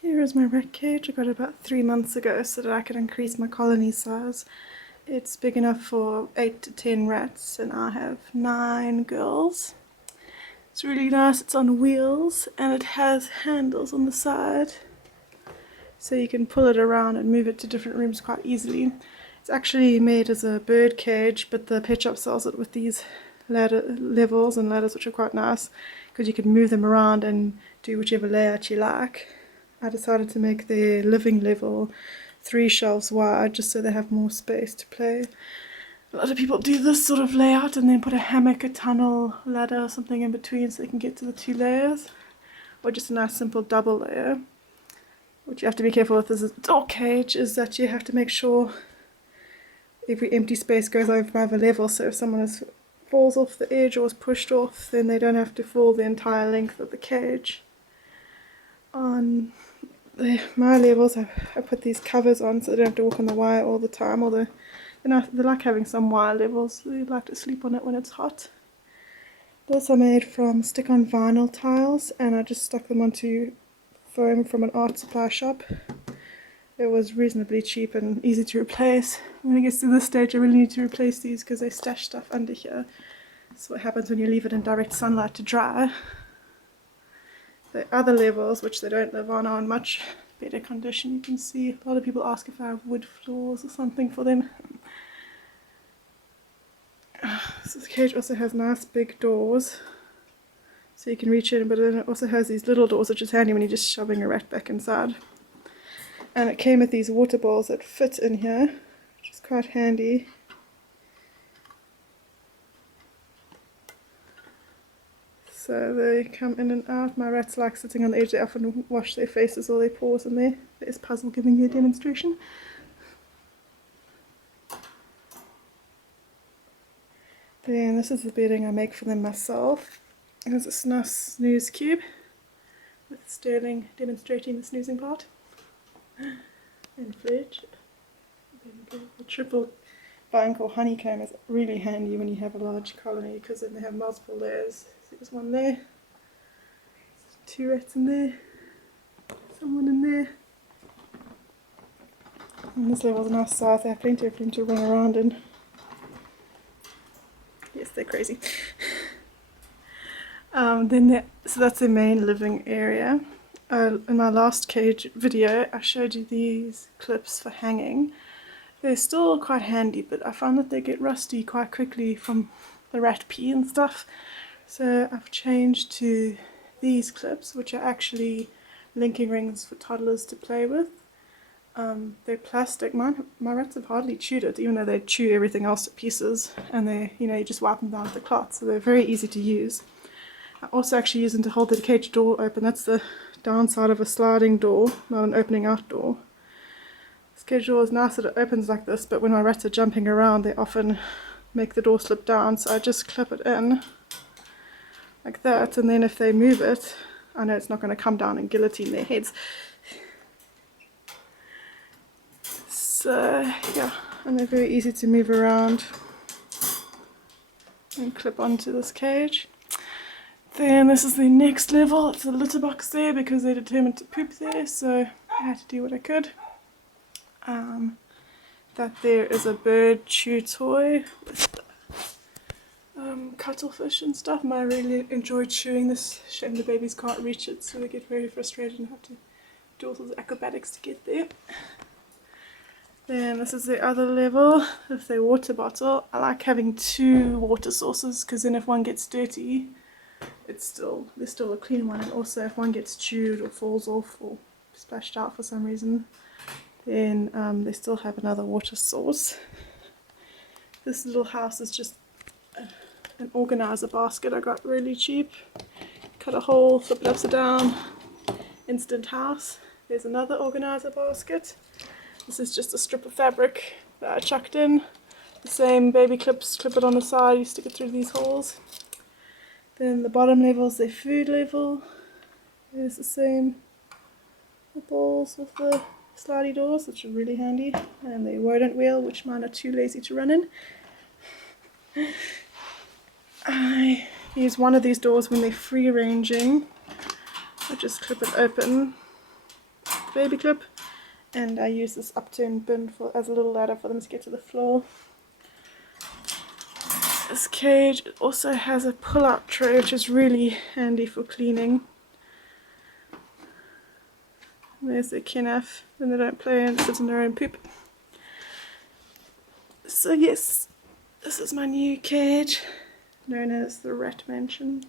Here is my rat cage. I got it about 3 months ago so that I could increase my colony size. It's big enough for 8 to 10 rats and I have 9 girls. It's really nice. It's on wheels and it has handles on the side so you can pull it around and move it to different rooms quite easily. It's actually made as a bird cage, but the pet shop sells it with these levels and ladders, which are quite nice because you can move them around and do whichever layout you like. I decided to make the living level 3 shelves wide just so they have more space to play. A lot of people do this sort of layout and then put a hammock, a tunnel, ladder or something in between so they can get to the 2 layers, or just a nice simple double layer. What you have to be careful with as a dog cage is that you have to make sure every empty space goes over by the level, so if someone falls off the edge or is pushed off, then they don't have to fall the entire length of the cage. On my levels, I put these covers on so they don't have to walk on the wire all the time, although they like having some wire levels, so they like to sleep on it when it's hot. Those are made from stick-on vinyl tiles, and I just stuck them onto foam from an art supply shop. It was reasonably cheap and easy to replace. When it gets to this stage, I really need to replace these because they stash stuff under here. That's what happens when you leave it in direct sunlight to dry. The other levels, which they don't live on, are in much better condition. You can see a lot of people ask if I have wood floors or something for them. So this cage also has nice big doors, so you can reach in, but then it also has these little doors, which is handy when you're just shoving a rat back inside. And it came with these water bowls that fit in here, which is quite handy. So they come in and out. My rats like sitting on the edge. They often wash their faces or their paws in there. There's Puzzle giving you a demonstration. Then this is the bedding I make for them myself. There's a snooze cube with Sterling demonstrating the snoozing part. And Fledge. The triple bank or honeycomb is really handy when you have a large colony because then they have multiple layers. So there's one there, 2 rats in there, someone in there. And this level's a nice size, they have plenty of room to run around in. Yes, they're crazy. So that's the main living area. In my last cage video I showed you these clips for hanging. They're still quite handy, but I found that they get rusty quite quickly from the rat pee and stuff. So I've changed to these clips, which are actually linking rings for toddlers to play with. They're plastic. My rats have hardly chewed it, even though they chew everything else to pieces, and you just wipe them down with the cloth, so they're very easy to use. I also actually use them to hold the cage door open. That's the downside of a sliding door, not an opening out door. This cage door is nice that it opens like this, but when my rats are jumping around they often make the door slip down, so I just clip it in like that, and then if they move it, I know it's not going to come down and guillotine their heads. So yeah, and they're very easy to move around and clip onto this cage. Then this is the next level. It's a litter box there because they're determined to poop there, so I had to do what I could. That there is a bird chew toy with cuttlefish and stuff. I really enjoy chewing this. Shame the babies can't reach it, so they get very frustrated and have to do all sorts of acrobatics to get there. Then this is the other level with the water bottle. I like having 2 water sources because then if one gets dirty, there's still a clean one, and also if one gets chewed or falls off or splashed out for some reason, then they still have another water source. This little house is just an organizer basket I got really cheap. Cut a hole, flip it upside down, instant house. There's another organizer basket. This is just a strip of fabric that I chucked in. The same baby clips, clip it on the side, you stick it through these holes. Then the bottom level is their food level. There's the same balls with the slidey doors, which are really handy, and the rodent wheel, which mine are too lazy to run in. I use one of these doors when they're free ranging. I just clip it open baby clip, and I use this upturned bin as a little ladder for them to get to the floor. This cage also has a pull-out tray, which is really handy for cleaning. There's their kenaf, then they don't play and sit in their own poop. So yes, this is my new cage, known as the Rat Mansion.